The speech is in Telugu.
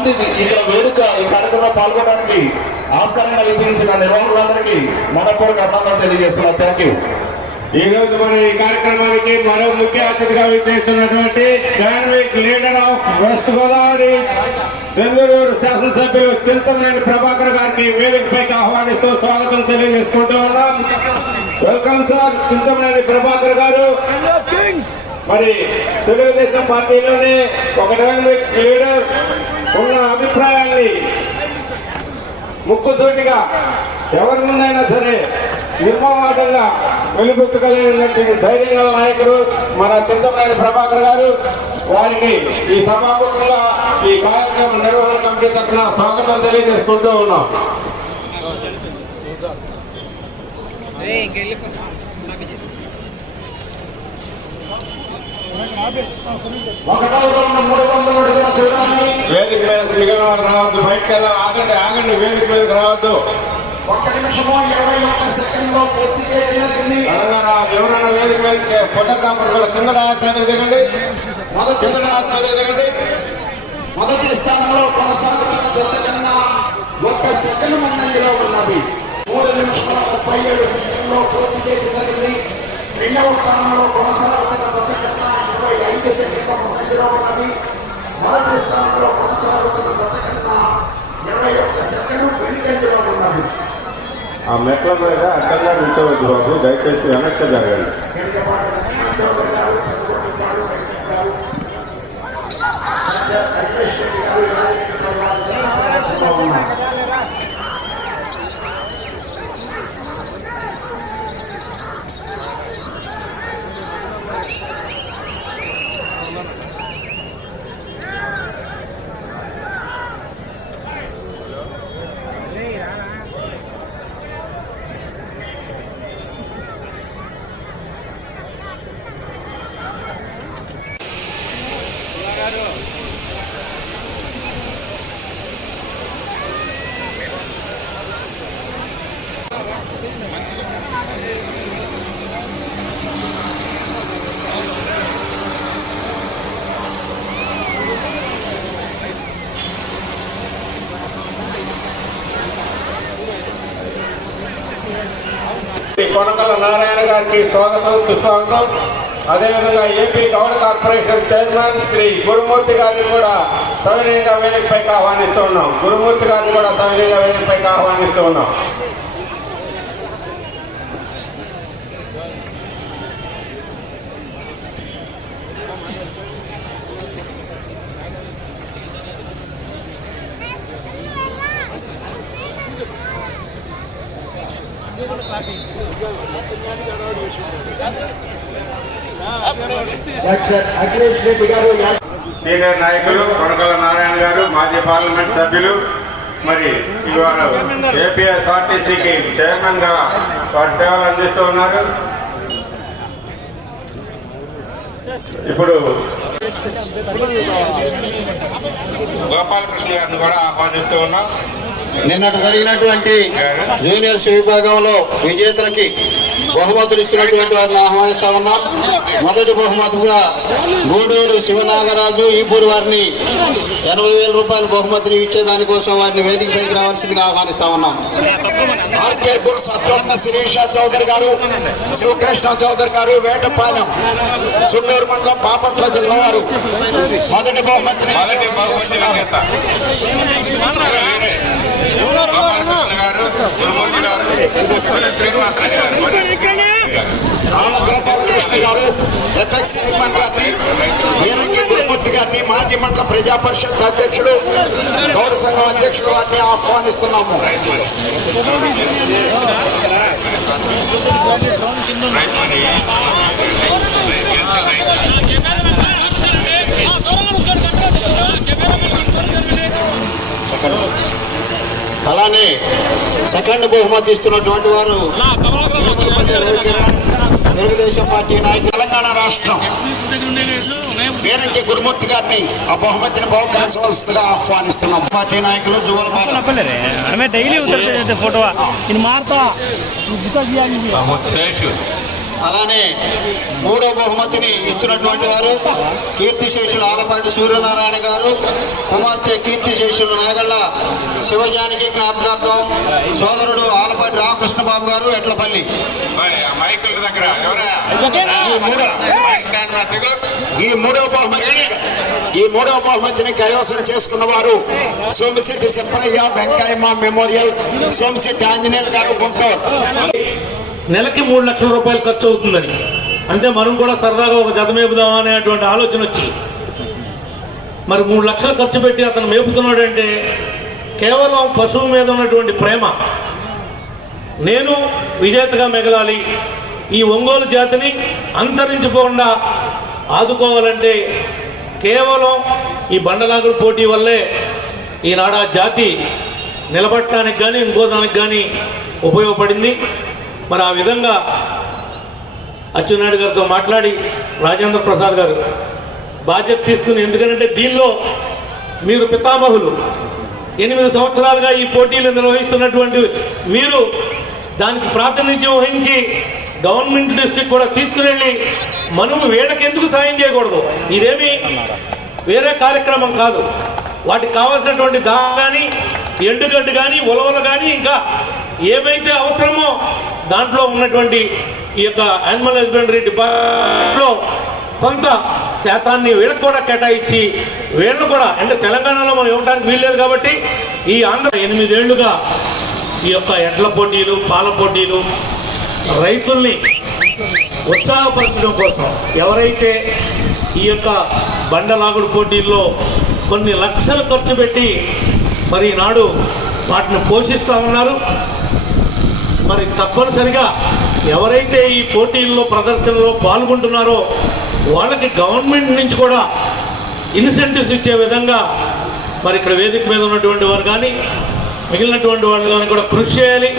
మంది ఇక్కడ వేడుక ఈ కార్యక్రమంలో పాల్గొనడానికి ఆస్కారం కల్పించిన నిర్వాహకులందరికీ మనపూర్వక అభినందనలు తెలియజేస్తున్నా థ్యాంక్ యూ ఈ రోజు మన ఈ కార్యక్రమానికి మరో ముఖ్య అతిథిగా విచ్చేస్తున్నటువంటి dynamic leader of West Godavari Bengaluru శాసనసభ్యులు చింతనేని ప్రభాకర్ గారికి వేదికపైకి ఆహ్వానిస్తూ స్వాగతం తెలియజేసుకుంటూ ఉన్నాం. వెల్కమ్ సార్ చింతమనేని ప్రభాకర్ గారు. మరి తెలుగుదేశం పార్టీలోనే ఒక డైనమిక్ లీడర్ ఉన్న అభిప్రాయాన్ని ముక్కుసూటిగా ఎవరి ముందైనా సరే నిర్మమాటంగా వెలుగుచ్చగలిగినటువంటి ధైర్యం గల నాయకుడు మన చింతమనేని ప్రభాకర్ గారు. వారికి ఈ సభాముఖంగా ఈ కార్యక్రమ నిర్వహణ కమిటీ తరఫున స్వాగతం తెలియజేసుకుంటూ ఉన్నాం. ఒకటో రెండు మూడు వందల అడుగుల దూరాన్ని వేదిక మీద మిగిలిన రావద్దు బయటకు వెళ్ళ ఆగండి ఆగండి వేదిక మీదకి రావద్దు. ఒక్క నిమిషము ఇరవై ఒక్క సెకండ్లో పూర్తి తెలంగాణ ఎవరైనా వేదిక మీద ఫోటోగ్రాఫర్ కూడా కింద మీదకి దిగండి మొదటి కింద మీదకి దిగండి మొదటి స్థానంలో కొనసాగుతున్న జత కన్నా ఒక్క సెకండ్ ముందంజలో ఉన్నవి మూడు నిమిషాల ముప్పై ఏడు సెకండ్లో పూర్తి చేయగలిగింది రెండవ స్థానంలో కొనసాగుతున్న జత కన్నా ఇరవై ఐదు సెకండ్ల ముందంజలో ఉన్నవి మొదటి స్థానంలో జత కన్నా ఇరవై ఒక్క సెకండ్ ఆ మెట్ల మీద అడ్డంగా నిల్చోవద్దు బాబు దయచేసి వెనక్కి జరగండి Thank you పెద్దగొండ గారు వెంకట్ గారు హరీష్ రెడ్డి గారు యాదగిరి గారు ప్రదర్శనలో ఉన్నారు శ్రీ కొనకల నారాయణ గారికి స్వాగతం సుస్వాగతం. అదేవిధంగా AP Gowda corporation chairman Shri Gurumurthy గారిని కూడా సవినీయంగా వేదికపైకి ఆహ్వానిస్తూ ఉన్నాం. గురుమూర్తి గారిని కూడా సవినీయంగా వేదికపైకి ఆహ్వానిస్తూ ఉన్నాం డాక్టర్ అఖిలేష్ రెడ్డి గారు యా- సీనియర్ నాయకులు కొనకల నారాయణ గారు మాజీ పార్లమెంట్ సభ్యులు మరి ఇవాళ ఏపీఎస్ఆర్టీసీకి చైర్మన్గా వారి సేవలు అందిస్తూ ఉన్నారు. ఇప్పుడు గోపాలకృష్ణ గారిని కూడా ఆహ్వానిస్తూ ఉన్నాం. నిన్నటి జరిగినటువంటి జూనియర్స్ విభాగంలో విజేతలకి బహుమతులు ఇస్తున్నటువంటి వారిని ఆహ్వానిస్తా ఉన్నాం. మొదటి బహుమతిగా గూడూరు శివనాగరాజు ఈపూరు వారిని ఎనభై వేల రూపాయల బహుమతిని ఇచ్చే దానికోసం వారిని వేదిక పైకి రావాల్సిందిగా ఆహ్వానిస్తా ఉన్నాం. ఆర్కే బుల్ సత్వత్న శిరీష చౌదరి గారు శివకృష్ణ చౌదరి గారు వేటపాలెం సుండూరు మండలం బాపట్ల జిల్లా వారు. మొదటి బహుమతిని మొదటి బహుమతి విజేత వీరే. గోపాలకృష్ణ గారు గురుమూర్తి గారు శ్రీనివాసరెడ్డి గారు రామ గోపాలకృష్ణ గారు ఎఫెక్స్ చైర్మన్ గారిని వీరంకి గురుమూర్తి గారిని మాజీ మండల ప్రజా పరిషత్ అధ్యక్షుడు గౌడ సంఘం అధ్యక్షుడు వారిని ఆహ్వానిస్తున్నాము అలానే సెకండ్ బహుమతి ఇస్తున్నటువంటి వారు తెలుగుదేశం పార్టీ నాయకులు. తెలంగాణ రాష్ట్రం. గురుమూర్తి గారిని ఆ బహుమతిని బహుకరించవలసిందిగా ఆహ్వానిస్తున్నాం. పార్టీ నాయకులు జువల డైలీ ఫోటో అలానే మూడో బహుమతిని ఇస్తున్నటువంటి వారు కీర్తిశేషులు ఆలపాటి సూర్యనారాయణ గారు కుమార్తె కీర్తిశేషులు నాగళ్ళ శివజానికి జ్ఞాపకార్థం సోదరుడు ఆలపాటి రామకృష్ణ బాబు గారు ఎట్లపల్లి. మైకుల దగ్గర ఎవరా? ఈ మూడవ బహుమతి ఈ మూడవ బహుమతిని కైవసం చేసుకున్న వారు సోమిశెట్టి సిప్పనయ్య వెంకాయమ్మ మెమోరియల్ సోమశెట్టి ఆంజనేయులు గారు గుంటూరు. నెలకి మూడు లక్షల రూపాయలు ఖర్చు అవుతుందని. అంటే మనం కూడా సరదాగా ఒక జత మేపుదాం అనేటువంటి ఆలోచన వచ్చి మరి మూడు లక్షలు ఖర్చు పెట్టి అతను మేపుతున్నాడంటే కేవలం పశువు మీద ఉన్నటువంటి ప్రేమ. నేను విజేతగా మిగలాలి. ఈ ఒంగోలు జాతిని అంతరించిపోకుండా ఆదుకోవాలంటే కేవలం ఈ బండలాగుల పోటీ వల్లే ఈనాడు ఆ జాతి నిలబడటానికి కానీ ఇంకోదానికి కానీ ఉపయోగపడింది. మరి ఆ విధంగా అచ్చెన్నాయుడు గారితో మాట్లాడి రాజేంద్ర ప్రసాద్ గారు బాధ్యత తీసుకుని ఎందుకంటే దీనిలో మీరు పితామహులు. ఎనిమిది సంవత్సరాలుగా ఈ పోటీలు నిర్వహిస్తున్నటువంటి మీరు దానికి ప్రాతినిధ్యం వహించి గవర్నమెంట్ డిస్ట్రిక్ట్ కూడా తీసుకువెళ్ళి మనము వీళ్ళకి ఎందుకు సాయం చేయకూడదు? ఇదేమి వేరే కార్యక్రమం కాదు. వాటికి కావాల్సినటువంటి దా కానీ ఎండుగడ్డు కానీ ఉలవలు కానీ ఇంకా ఏమైతే అవసరమో దాంట్లో ఉన్నటువంటి ఈ యొక్క యానిమల్ హస్బెండరీ డిపార్ట్మెంట్లో కొంత శాతాన్ని వీళ్ళకు కూడా కేటాయించి వీళ్ళు కూడా అంటే తెలంగాణలో మనం ఇవ్వడానికి వీల్లేదు కాబట్టి ఈ ఆంధ్ర ఎనిమిదేళ్ళుగా ఈ యొక్క ఎడ్ల పోటీలు పాల పోటీలు రైతుల్ని ఉత్సాహపరచడం కోసం ఎవరైతే ఈ యొక్క బండలాగుడు పోటీల్లో కొన్ని లక్షలు ఖర్చు పెట్టి మరి నాడు వాటిని పోషిస్తూ ఉన్నారు. మరి తప్పనిసరిగా ఎవరైతే ఈ పోటీల్లో ప్రదర్శనలో పాల్గొంటున్నారో వాళ్ళకి గవర్నమెంట్ నుంచి కూడా ఇన్సెంటివ్స్ ఇచ్చే విధంగా మరి ఇక్కడ వేదిక మీద ఉన్నటువంటి వారు కానీ మిగిలినటువంటి వాళ్ళు కానీ కూడా కృషి చేయాలి.